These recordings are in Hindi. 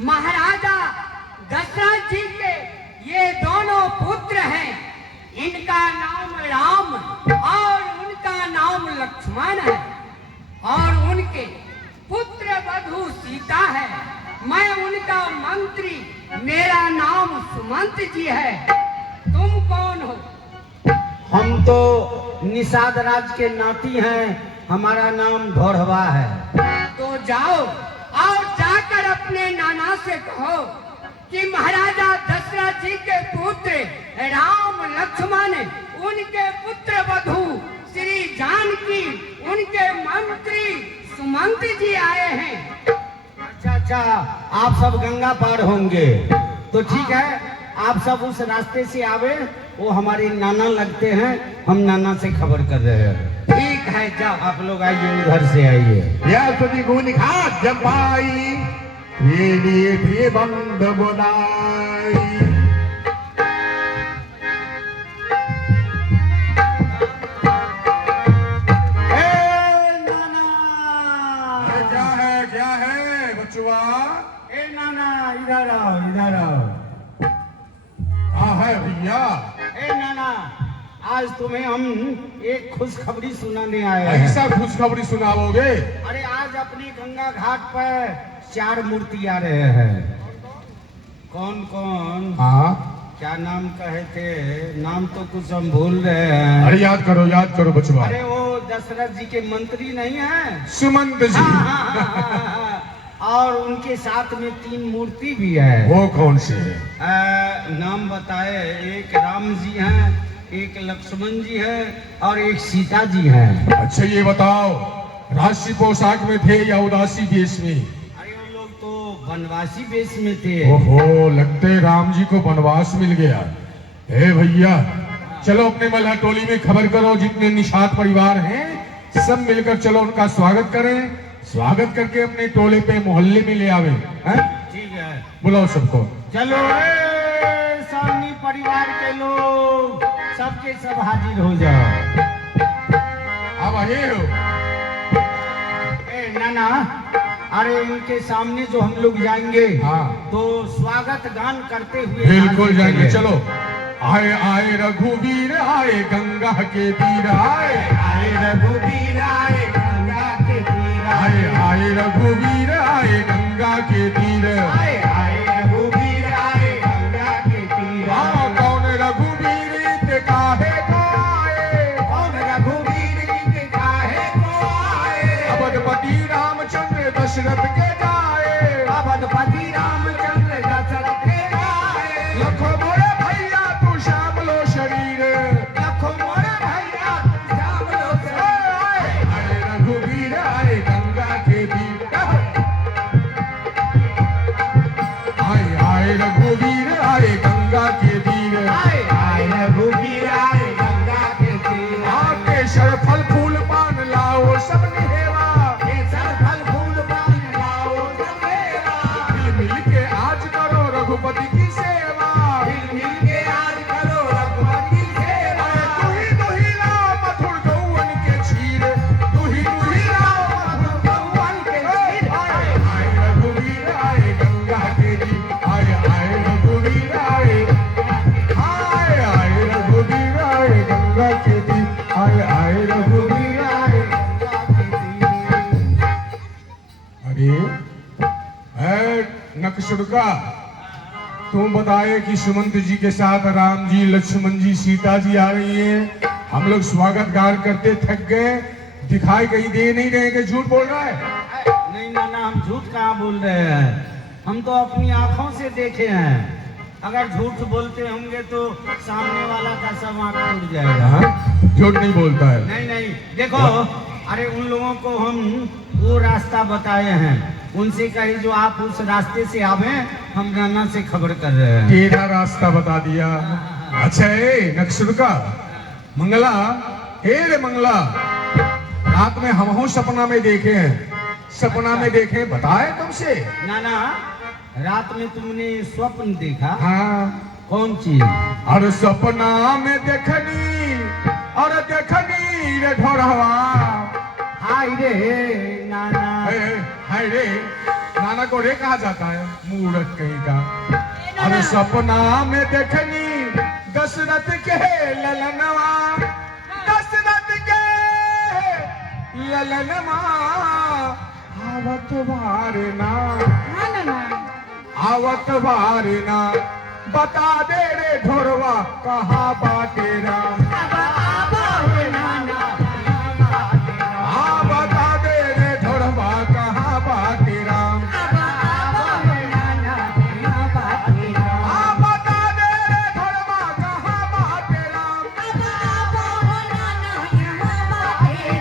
महाराजा दशरथ जी के ये दोनों पुत्र हैं। इनका नाम राम और उनका नाम लक्ष्मण है और उनके पुत्र वधू सीता है। मैं उनका मंत्री, मेरा नाम सुमंत जी है। तुम कौन हो? हम तो निषाद राज के नाती हैं, हमारा नाम ढोढ़वा है। तो जाओ और जाकर अपने नाना से कहो कि महाराजा दशरथ जी के पुत्र राम लक्ष्मण, उनके पुत्र वधू श्री जानकी, उनके मंत्री सुमंत जी आए हैं। अच्छा, आप सब गंगा पार होंगे तो ठीक है, आप सब उस रास्ते से आवे। वो हमारे नाना लगते हैं, हम नाना से खबर कर रहे हैं। ठीक है, जाओ आप लोग आइए, उधर से आइए। यह तुझी गुण खात जपाई, ये प्रिय बंद बोलाई। क्या है बचुआ? ए नाना, इधर आओ, इधर आओ। हाँ है भैया। ए नाना, आज तुम्हें हम एक खुशखबरी सुनाने आए हैं। ऐसा खुशखबरी सुनाओगे? अरे आज अपने गंगा घाट पर 4 मूर्ति आ रहे हैं। कौन कौन? हाँ, क्या नाम कहे थे? नाम तो कुछ हम भूल रहे हैं। अरे याद करो बचुआ। अरे वो दशरथ जी के मंत्री नहीं है? सुमंत जी। हाँ। और उनके साथ में 3 मूर्ति भी है। वो कौन से है? नाम बताए, एक राम जी हैं, एक लक्ष्मण जी है और एक सीता जी हैं। अच्छा ये बताओ, राष्ट्रीय पोशाक में थे या उदासी वेश में? अरे वो लोग तो वनवासी वेश में थे। ओहो, लगते राम जी को वनवास मिल गया। हे भैया, चलो अपने मल्हा टोली में खबर करो, जितने निषाद परिवार हैं सब मिलकर चलो उनका स्वागत करें। स्वागत करके अपने टोले पे मोहल्ले में ले आवे। ठीक है, बुलाओ सबको। चलो सामने परिवार के लोग सबके सब हाजिर हो जाओ। अब आए हो? ए नाना, अरे इनके सामने जो हम लोग जाएंगे, हाँ, तो स्वागत गान करते हुए बिल्कुल जाएंगे। चलो। आए आए रघुवीर आए गंगा के तीर, आए आए रघुवीर आए गंगा के तीर, आए आए रघुवीर आए गंगा के तीर, आए आए रघुवीर आए गंगा के तीर। हाँ, कौन रघुवीर ते काहे को आए, कौन रघुवीर के काहे को आए, अवधपति रामचंद्र दशरथ के जाए, अवधपति रामचंद्र दशरथ के जाए। लखो मोरे भैया तू श्याम लो शरीर, लखो मोरे भैया तू श्याम लो शरीर। आए रघुवीर आए गंगा के तीर, आए आए रघुवीर आए गंगा के तीर, आए आए रघुवीर आए गंगा के तीर। केसर फल फूल पान लाओ सब निहेवा, केसर फल फूल पान लाओ सब मेवा। मिल मिल के आज करो रघुपति की सेवा, मिल मिल के आज करो रघुपति की सेवा। दुही लाओ मधुर गौवन के क्षीर, दुही लाओ मधुर भगवान के सिर। आए आए रघुवीर आए गंगा के तीर, आए आए रघुवीर आए, आए आए रघुवीर आए गंगा के तीर, आए आए रघुवीर आए गंगा के तीर। अरे नक्शुड़का, तुम बताए कि सुमंत जी के साथ राम जी, लक्ष्मण जी, सीता जी आ रही हैं। हम लोग स्वागत गान करते थक गए, दिखाई कहीं दे नहीं रहे कि झूठ बोल रहा है? नहीं नाना, हम झूठ कहाँ बोल रहे हैं? हम तो अपनी आंखों से देखे हैं। अगर झूठ बोलते होंगे तो सामने वाला का सब आंख टूट जाएगा। हाँ? झूठ नहीं बोलता है। नहीं नहीं, देखो, अरे उन लोगों को हम वो रास्ता बताए हैं, उनसे कही जो आप उस रास्ते से आवे, हम नाना से खबर कर रहे हैं। तेरा रास्ता बता दिया। अच्छा ए नक्शुड़का, मंगला, हे रे मंगला, रात में हम सपना में देखे हैं, सपना में देखे, बताए तुमसे? नाना, रात में तुमने स्वप्न देखा? हाँ। कौन चीज? और सपना में देखनी, और देखनी रे ढोरवा। हाय रे नाना, हाय रे, नाना को रे कहा जाता है, मूर्ख कहीं का। अरे सपना में देखनी दशरथ के ललनवा, दशरथ के ललनवा, आवत वारना, आवत वारना, बता दे रे ढोरवा कहाँ बाटे राम। हाँ बता दे रे ढोरवा कहाँ बाटे राम। हाँ बता दे रे ढोरवा कहाँ बाटे राम।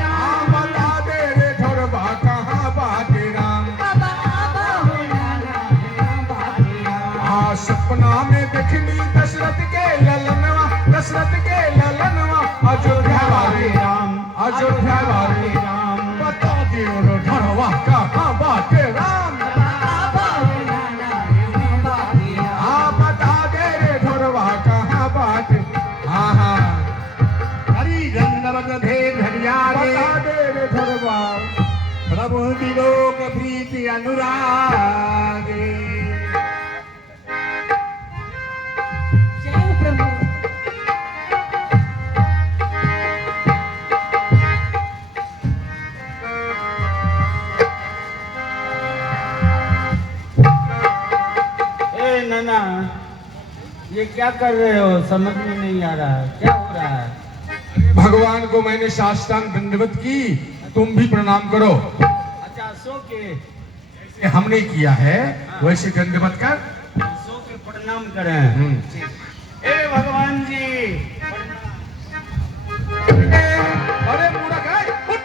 हाँ बता दे रे ढोरवा कहाँ बाटे राम। हाँ सपना में देखनी दशरथ के ललनवा, दशरथ के ललनवा, अयोध्या वाले राम, अयोध्या वाले राम, बता दे रे ढोरवा कहाँ बाटे राम। हाँ बता दे रे ढोरवा कहाँ बाटे। हाँ हाँ हरि गंधर्व भेद हरियारे, बता दे रे ढोरवा। प्रभु विलोक प्रीति अनुरागे। जय प्रभु। ए नाना, ये क्या कर रहे हो? समझ में नहीं आ रहा, क्या हो रहा है? भगवान को मैंने साष्टांग दंडवत की, तुम भी प्रणाम करो। अच्छा, सो के जैसे हमने किया है वैसे दंडवत कर। सो के प्रणाम करें। ए भगवान जी, अरे मूर्ख है, उठ।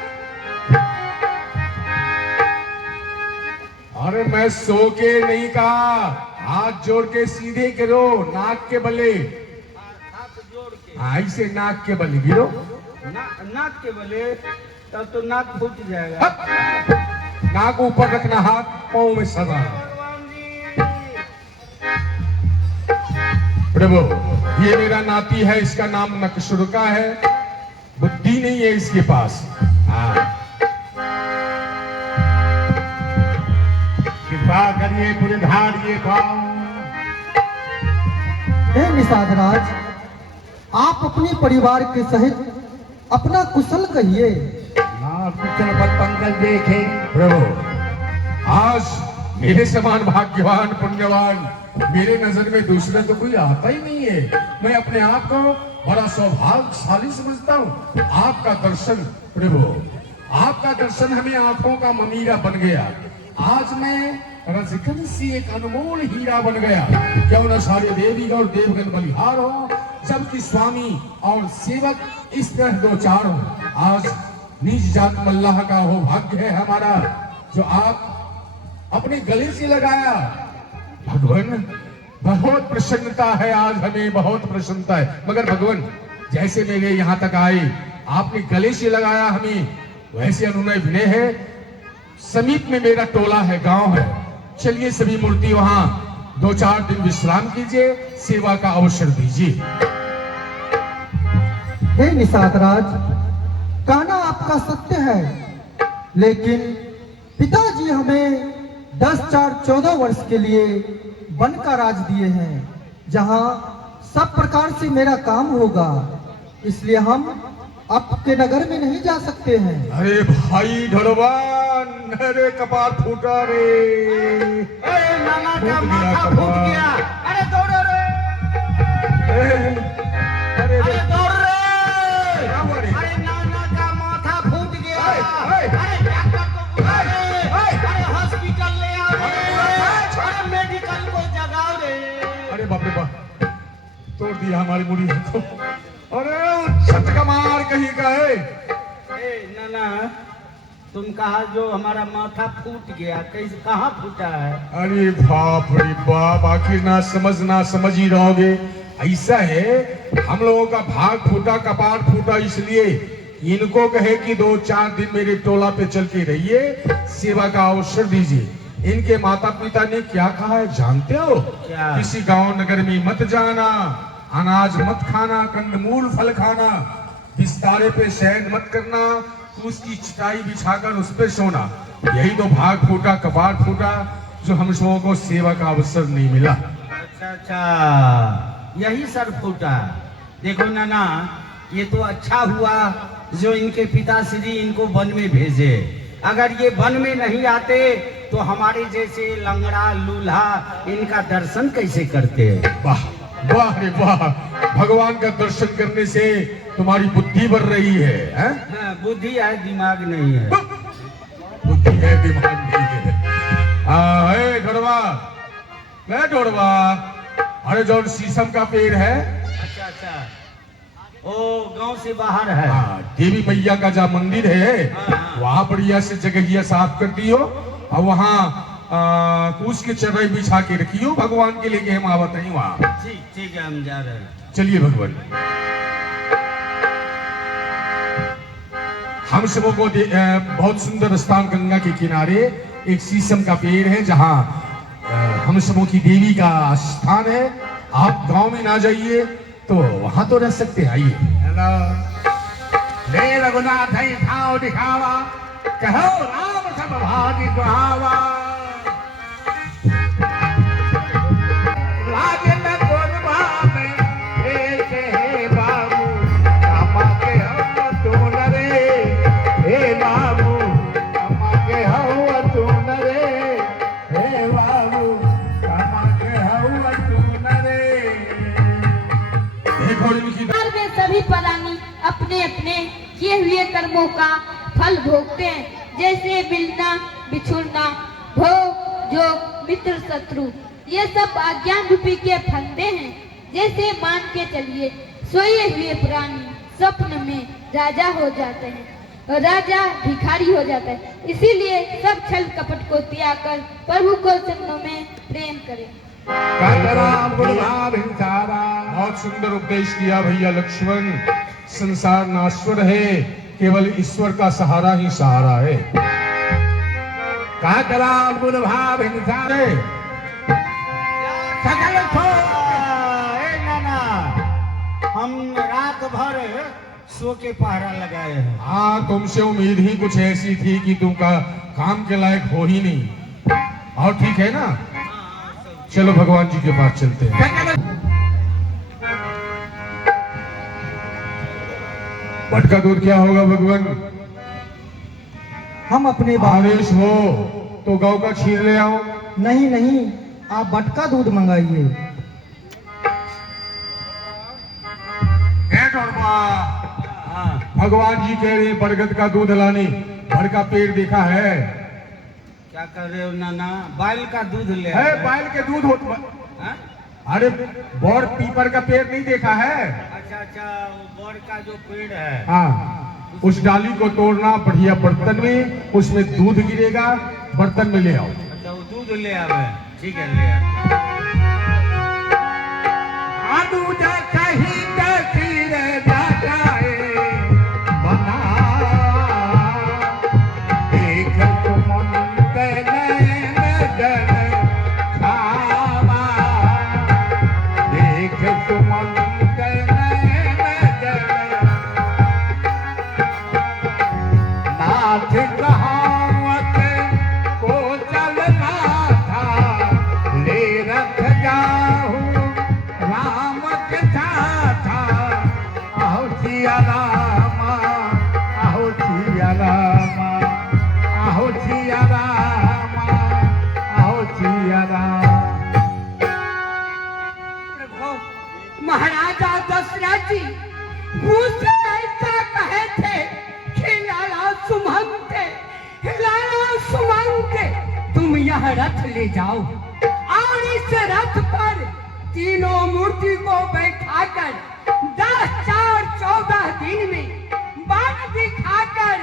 अरे मैं सो के नहीं कहा, हाथ जोड़ के सीधे गिरो, नाक के बले। हाथ जोड़ के ऐसे नाक के बले गिरो। नाक के बले, तब तो नाक फूट जाएगा। हप। नाक ऊपर रखना, हाथ पाँव में सदा। भगवान जी, प्रभु ये मेरा नाती है, इसका नाम नक्शुरका है, बुद्धि नहीं है इसके पास। हाँ कृपा करिए पुरधारिये पाओ। हे निषाद, आप अपने परिवार के सहित अपना कुशल कहिए। ना कुशल पद पंकज देखे। प्रभु आज मेरे समान भाग्यवान पुण्यवान मेरे नजर में दूसरा तो कोई आता ही नहीं है। मैं अपने आप को बड़ा सौभाग्यशाली समझता हूँ। आपका दर्शन प्रभु, आपका दर्शन हमें आंखों का ममीरा बन गया। आज मैं रजकन सी एक अनमोल हीरा बन गया। क्यों न सारे देवी और देवगण बलिहार हो, जबकि स्वामी और सेवक इस तरह दो चार हो। आज नीच जात मल्लाह का हो भाग्य है हमारा, जो आप अपने गले से लगाया। भगवान बहुत प्रसन्नता है आज, हमें बहुत प्रसन्नता है। मगर भगवान जैसे मेरे यहाँ तक आए, आपने गले से लगाया हमें, वैसे अनुनय विनय है। समीप में मेरा टोला है, गांव है, चलिए सभी मूर्ति वहां 2-4 दिन विश्राम कीजिए, सेवा का अवसर दीजिए। हे निषाद राज, कहना आपका सत्य है, लेकिन पिताजी हमें 10-4-14 वर्ष के लिए वन का राज दिए हैं, जहां सब प्रकार से मेरा काम होगा। इसलिए हम आपके नगर में नहीं जा सकते हैं। अरे भाई ढोलवान, अरे कपार फूटा रे। नाना का फूट गया माथा फूट कपार। गया। अरे दौड़ो रे, अरे अरे दौड़ रे। क्या हुआ रे? अरे नाना का माथा फूट गया। अरे डॉक्टर को बुला रे। अरे हॉस्पिटल ले आओ रे। अरे अरे मेडिकल को जगाओ रे। अरे बाप रे बाप, तोड़ दिया हमारी मुड़ी को। अरे छत का मार कहीं का है। ए नाना, तुम कहा जो हमारा माथा फूट गया, कैसे कहाँ फूटा है? अरे बाप रे बाप, आखिर ना समझ ही रहोगे। ऐसा है, हम लोगों का भाग फूटा, कपार फूटा, इसलिए इनको कहे कि 2-4 दिन मेरे टोला पे चल के रहिए, सेवा का अवसर दीजिए। इनके माता पिता ने क्या कहा है जानते हो? क्या? किसी गांव नगर में मत जाना, अनाज मत खाना, कंदमूल फल खाना, बिस्तारे पे शयन मत करना, उसकी चटाई बिछाकर उस पे सोना। यही तो भाग फूटा, कपाट फूटा, जो हम सबों को सेवा का अवसर नहीं मिला। अच्छा अच्छा, यही सर फूटा। देखो नाना, ये तो अच्छा हुआ जो इनके पिताश्री इनको वन में भेजे। अगर ये वन में नहीं आते तो हमारे जैसे लंगड़ा लूल्हा इनका दर्शन कैसे करते। वाह वाह रे वाह, भगवान का दर्शन करने से तुम्हारी बुद्धि बढ़ रही है, हैं? हाँ, बुद्धि है, दिमाग नहीं है। बुद्धि है, दिमाग नहीं है। ए ढोड़वा, मैं ढोड़वा, अरे जो शीशम का पेड़ है, अच्छा अच्छा, ओ गांव से बाहर है। देवी मैया का जहाँ मंदिर है, हाँ। वहाँ बढ़िया से जगहिया साफ कर दियो और वहाँ कूस के चटाई बिछा के रखियो, भगवान के लेके हम आवत नहीं वहाँ। ठीक ठीक है, हम जा रहे हैं। चलिए भगवान, हम सबों को बहुत सुंदर स्थान गंगा के किनारे एक शीशम का पेड़ है, जहाँ हम सबों की देवी का स्थान है। आप गांव में ना जाइए तो वहां तो रह सकते हैं, आइए। हेलो, ले रघुनाथ ही ठाव दिखावा, कहो राम सब भागी सुहावा। लागे न कोरबा में ऐसे हे बाबू, रामा के हम तून रे, हे बाबू रामा के हम तून रे, हे बाबू रामा के हम तून रे। देखो इनकी संसार में सभी प्राणी अपने अपने किए हुए कर्मों का फल भोगते हैं, जैसे मिलना, बिछुड़ना, भोग, जोग, मित्र, शत्रु, ये सब अज्ञान रूपी के फंदे हैं। जैसे मान के चलिए, सोए हुए प्राणी स्वप्न में राजा हो जाते हैं और राजा भिखारी हो जाता है। इसीलिए सब छल कपट को त्याग कर प्रभु को चरणों में प्रेम करें। राम गुरुभाव हिंसारा। बहुत सुंदर उपदेश किया भैया लक्ष्मण। संसार नाश्वर है, केवल ईश्वर का सहारा ही सहारा है। राम गुरुभाव हिंसारे। सकल ए नाना, हम रात भर सो के पहरा लगाए हैं। हाँ, तुमसे उम्मीद ही कुछ ऐसी थी कि तुम का काम के लायक हो ही नहीं। और ठीक है ना, चलो भगवान जी के पास चलते हैं। भटका दूध क्या होगा भगवान? हम अपने बारे आदेश हो तो गौ का खीर ले आओ। नहीं नहीं, आप बटका दूध मंगाइए। हाँ, भगवान जी कह रहे हैं बरगद का दूध लाने। भर का पेड़ देखा है? क्या कर रहे हो नाना? बैल का दूध ले है आए। बैल के दूध होता। हाँ? अरे बोर पीपर का पेड़ नहीं देखा है? अच्छा अच्छा, वो बोर का जो पेड़ है। हाँ, उस डाली को तोड़ना, बढ़िया बर्तन में उसमें दूध गिरेगा, बर्तन में ले आओ। अच्छा, वो दूध ले आवे। ठीक है, ले आवे। दूध कहीं कसीर जाए बना, देख तुमन के नैन जल छावा, देख तुमन के नैन जल। नाथ कहावत को चलना था, ले रख जाहू राम के था। आहो सिया रामा, आहो सिया रामा, आहो सिया रामा, आहो सिया राम। महाराजा दशरथ जी मुझसे ऐसा कहे थे कि लाला सुमंत, लाला सुमंत, तुम यह रथ ले जाओ और इस रथ पर तीनों मूर्ति को बैठाकर 10-4-14 दिन में बाण दिखाकर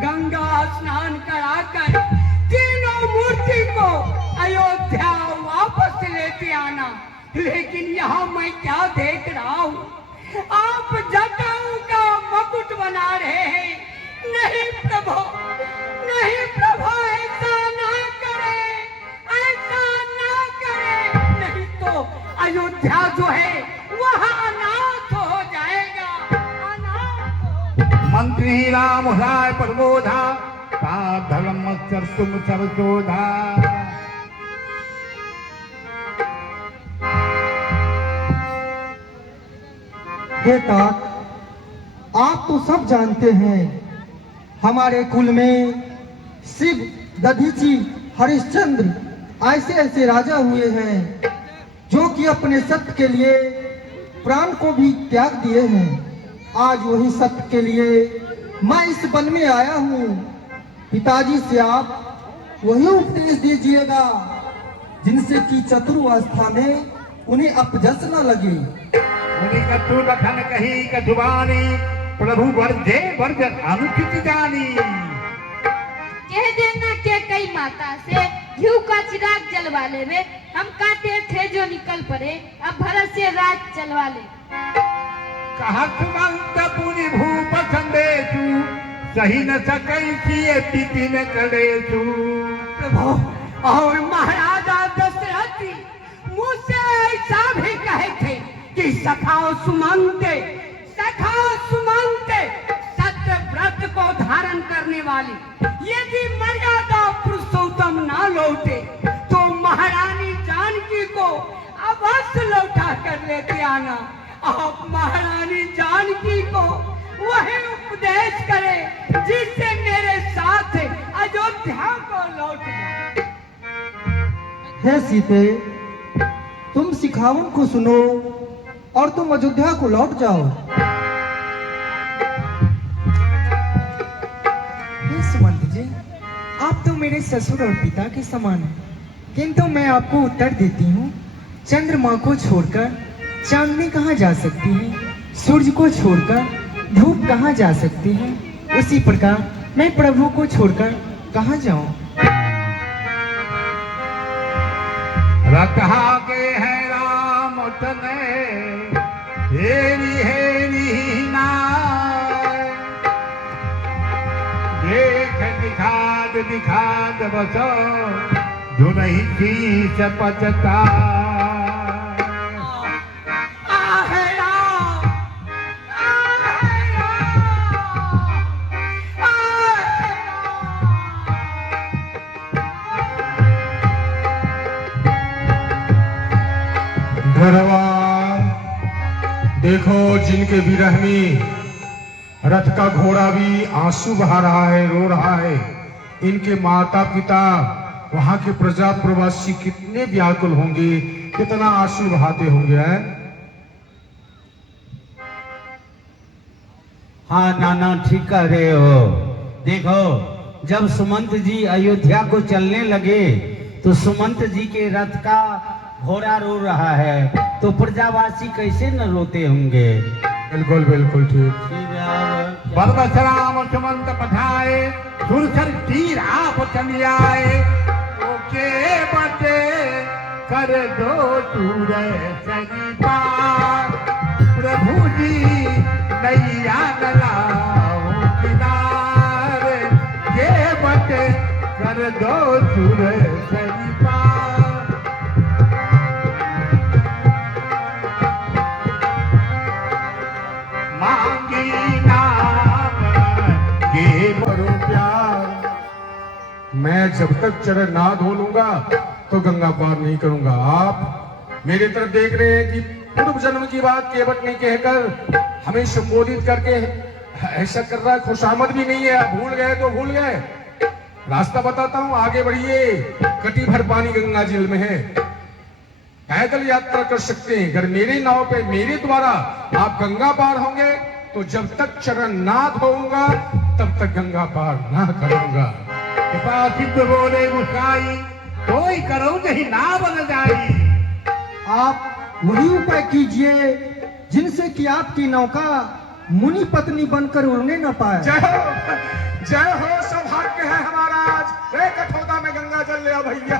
गंगा स्नान कराकर तीनों मूर्ति को अयोध्या वापस लेते आना। लेकिन यहाँ मैं क्या देख रहा हूँ, आप जटाओं का मुकुट बना रहे हैं। नहीं प्रभु, नहीं प्रभु, ऐसा ना करे, ऐसा ना करे, नहीं तो अयोध्या जो है वह अनाथ हो जाएगा, अनाथ हो। मंत्री राम राय प्रबोधा, ता धर्मस्य कर तुम सब शोधा। हे तात, आप तो सब जानते हैं हमारे कुल में शिव, दधीची, हरिश्चंद्र ऐसे ऐसे राजा हुए हैं जो कि अपने सत्य के लिए प्राण को भी त्याग दिए हैं। आज वही सत्य के लिए मैं इस वन में आया हूँ। पिताजी से आप वही उपदेश दीजिएगा जिनसे कि चतुर्वस्था में उन्हें अपजस न लगे। मुनि कछु लखन कही कछुबानी, प्रभु वर्जे वर्ज अनुचित जानी। कह देना के कई माता से घी का चिराग जलवा ले वे, हम काटे थे जो निकल पड़े, अब भरत से राज चलवा ले। कहत मंत पुनि भूप संदेशु, सही न सकई किए तिथि न करेशु। प्रभु और महाराजा दशरथ मुझसे ऐसा भी कहे थे कि सखाओ सुमंते सत्य व्रत को धारण करने वाली यदि मर्यादा पुरुषोत्तम ना लौटे तो महारानी जानकी को अवश्य लौटा कर लेते आना। आप महारानी जानकी को वही उपदेश करे जिससे मेरे साथ अयोध्या को लौट जाए। हे सीते, तुम सिखावन को सुनो और तुम अयोध्या को लौट जाओ। हे सुमंत जी, आप तो मेरे ससुर और पिता के समान हैं, किंतु मैं आपको उत्तर देती हूँ, चंद्रमा को छोड़कर चांदनी कहाँ जा सकती है, सूर्य को छोड़कर धूप कहाँ जा सकती है, उसी प्रकार मैं प्रभु को छोड़कर कहाँ जाऊँ। रखा के है राम तने, हेरी हेरी नाय। देख दिखाद बसो, जो नहीं थी सपचता। धन्यवाद। देखो जिनके विरह में रथ का घोड़ा भी आंसू बहा रहा है, रो रहा है, इनके माता पिता वहां के प्रजा प्रवासी कितने व्याकुल होंगे, कितना आंसू बहाते होंगे। हैं? हाँ नाना, ठीक कह रहे हो। देखो जब सुमंत जी अयोध्या को चलने लगे तो सुमंत जी के रथ का घोड़ा रो रहा है, तो प्रजावासी कैसे न रोते होंगे। बिल्कुल बिल्कुल ठीक। बलबसराम सुमंत पठाए, सुरसर तीर आप चली आए। ओके बटे कर दो सूर सरी पार, प्रभु जी नैया लाओ किनारे। ये बटे कर दो सूर सरी पार। करो प्यार, मैं जब तक चरण ना धो लूंगा तो गंगा पार नहीं करूंगा। आप मेरे तरफ देख रहे हैं कि पूर्व जन्म की बात केवट नहीं कहकर हमें संबोधित करके ऐसा कर रहा है, खुशामद भी नहीं है। आप भूल गए तो भूल गए। रास्ता बताता हूँ, आगे बढ़िए। कटी भर पानी गंगा जल में है, पैदल यात्रा कर सकते हैं। अगर मेरे नाव पे मेरे द्वारा आप गंगा पार होंगे तो जब तक चरण ना धोऊंगा तब तक गंगा पार ना करूंगा। कृपा सिद्ध बोले गुसाई, कोई करो नहीं ना बन जाई। आप वही उपाय कीजिए जिनसे कि आपकी नौका मुनि पत्नी बनकर उड़ने न पाए। जय हो सौभाग्य है हमारा आज। एक कठौता में गंगा जल ले आ भैया,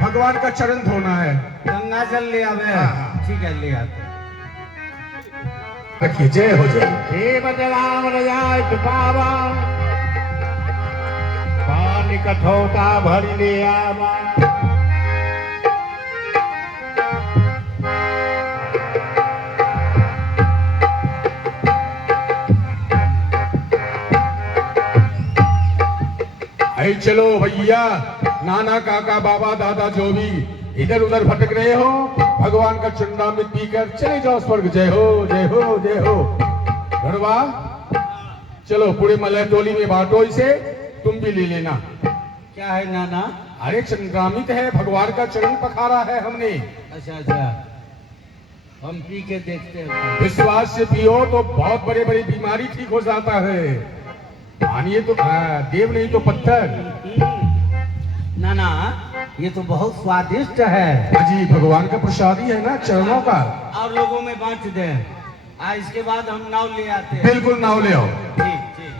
भगवान का चरण धोना है। गंगा जल ले आवे। ठीक है, ले आते। रखिए, जय हो जय। हे बजराम रजाय पावा, पानी कठौता भर ले आवा। चलो भैया, नाना काका बाबा दादा जो भी इधर उधर भटक रहे हो, भगवान का चुनामित पीकर चले जाओ स्वर्ग। जय हो जय हो जय हो। घरवा चलो पूरे मलय टोली में बांटो इसे, तुम भी ले लेना। क्या है नाना? अरे चंद्रामित है, भगवान का चरण पखारा है हमने। अच्छा अच्छा, हम पी के देखते हैं। विश्वास से पियो तो बहुत बड़े बड़ी बीमारी ठीक हो जाता है। मानिए तो देव नहीं तो पत्थर। नाना ये तो बहुत स्वादिष्ट है। जी भगवान का प्रसादी है ना, चरणों का। आप लोगों में बांट दे। इसके बाद हम नाव ले आते हैं। बिल्कुल नाव ले आओ। ठीक ठीक।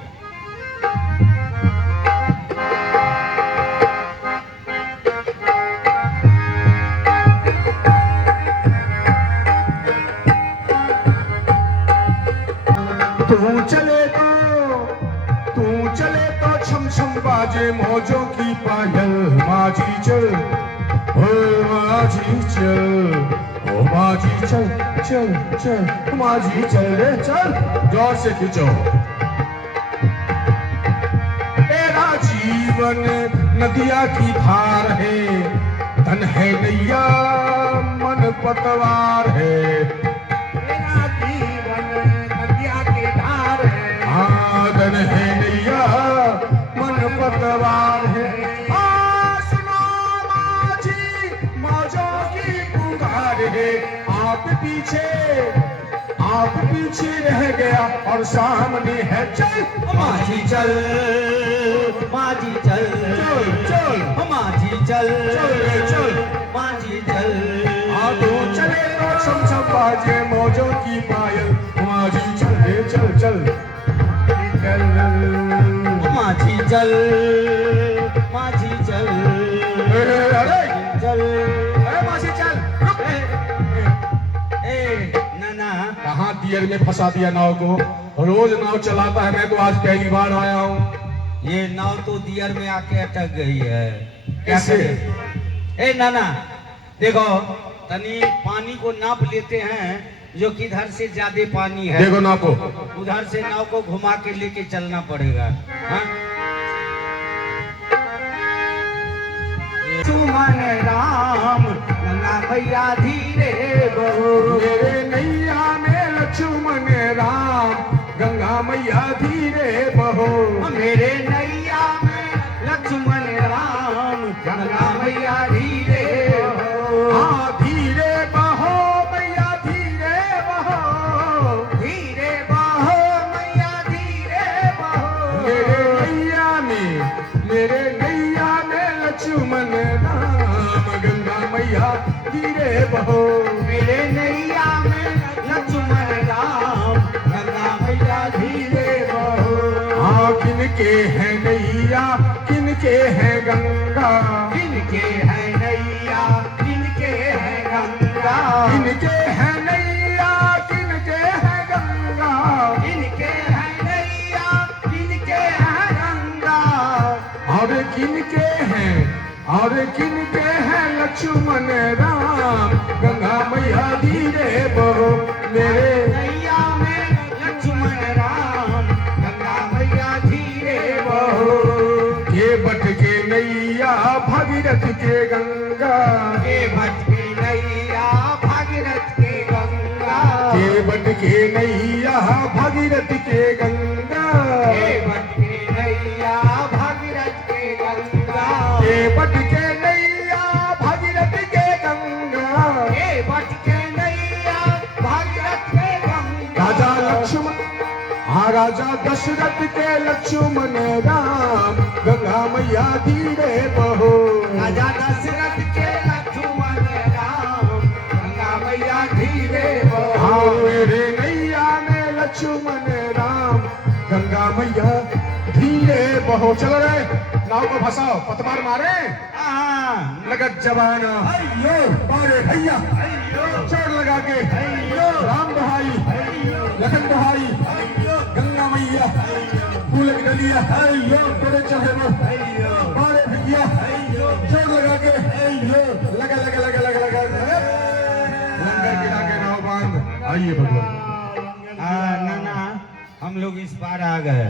तू चले तो छम छम बाजे मौजों की पायल। माझी चल ओ माझी चल, ओ माझी चल चल चल, माझी चल रे चल, जोर से खींचो। तेरा जीवन नदिया की धार है, धन है नैया मन पतवार है। तेरा जीवन नदिया की धार है, धन है नैया मन पतवार है। सुनो माझी मौजों की पुकार है। आप पीछे रह गया और सामने है चल। माझी चल, माझी चल, चल चल माझी चल, चल रे चल। माझी चल। तू चले तो छम छम बाजे मौजों की पायल। माझी चल रे चल चल चल, माझी चल, माझी चल, अरे चल। अरे माझी चल रुक। नाना कहाँ दियर में फंसा दिया नाव को। रोज नाव चलाता है, मैं तो आज पहली बार आया हूँ। ये नाव तो दियर में आके अटक गई है। क्या कैसे? करे? नाना देखो, तनी पानी को नाप लेते हैं, जो किधर से ज्यादा पानी है देखो नापो। उधर से नाव को घुमा के लेके चलना पड़ेगा। हाँ? सुमन राम गंगा मैया धीरे बहो। मेरे नैया में लक्ष्मण राम, गंगा मैया धीरे बहो। मेरे नैया में लक्ष्मण राम गंगा मैया धीरे बहो। हाँ धीरे बहो मैया धीरे बहो, धीरे बहो मैया धीरे बहो। मेरे नैया में लक्ष्मण राम, गंगा मैया धीरे बहो। मेरे नैया में लक्ष्मण राम गंगा मैया धीरे बहो। हाँ किनके है नैया किनके है गंगा, किनके है नैया किनके है गंगा। किनके है नैया किनके है गंगा। किनके है नैया किनके है गंगा। और किनके हैं लक्ष्मण राम, गंगा मैया धीरे बहो। मेरे नैया में लक्ष्मण राम गंगा मैया धीरे बहो। ये बट के नैया भागीरथ के गंगा, ये बट के नैया भागीरथ के गंगा। ये बट के नैया भागीरथ के गंगा। ये बट के नैया भागीरथ के गंगा। ये बट के नैया भागीरथ के गंगा। ये बट के नैया भागीरथ के गंगा। राजा लक्ष्मण, हाँ राजा दशरथ के लक्ष्मण राम, गंगा मैया धीरे बहो। राजा दशरथ के लक्ष्मण राम गंगा मैया धीरे बहो। हाँ मेरे नैया में लक्ष्मण राम, गंगा मैया धीरे बहो। चलो रे नाव को फंसाओ, पतवार मारे लगत जवाना। अरे भैया चढ़ लगा के राम बहाई लखन बहाई गंगा मैया फूल की डलिया बड़े चढ़े अरे भैया चढ़ लगा के लगा लगा लगा लगा लगा लंगर गिरा के नाव बांध। आइए भगवान। नाना हम लोग इस पार आ गए।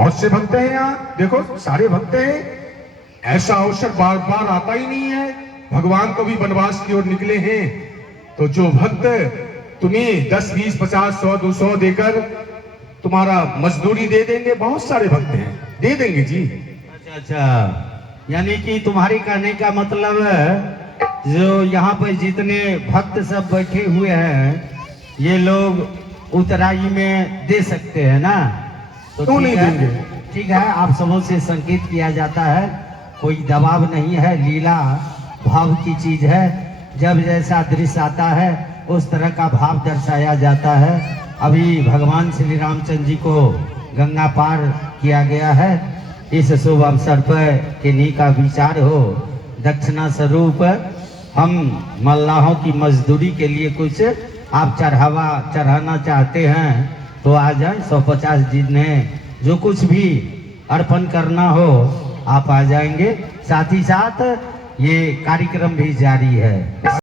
बहुत से भक्त हैं यहाँ, देखो सारे भक्त हैं। ऐसा अवसर बार बार आता ही नहीं है। भगवान को भी वनवास की ओर निकले हैं, तो जो भक्त तुम्हें 10, 20, 50, 100, 200 देकर तुम्हारा मजदूरी दे देंगे, बहुत सारे भक्त हैं, दे देंगे जी। अच्छा अच्छा, यानी कि तुम्हारे कहने का मतलब है जो यहाँ पर जितने भक्त सब बैठे हुए हैं ये लोग उतराई में दे सकते हैं ना? तो क्यों नहीं ठीक है, देंगे? ठीक है, आप सबों से संकेत किया जाता है, कोई दबाव नहीं है, लीला भाव की चीज है। जब जैसा दृश्य आता है उस तरह का भाव दर्शाया जाता है। अभी भगवान श्री रामचंद्र जी को गंगा पार किया गया है। इस शुभ अवसर पर किन्हीं का विचार हो, दक्षिणा स्वरूप हम मल्लाहों की मजदूरी के लिए कुछ आप चढ़ाना चाहते हैं तो आ जाए। 150 जिन्हें जो कुछ भी अर्पण करना हो आप आ जाएंगे। साथ ही साथ ये कार्यक्रम भी जारी है।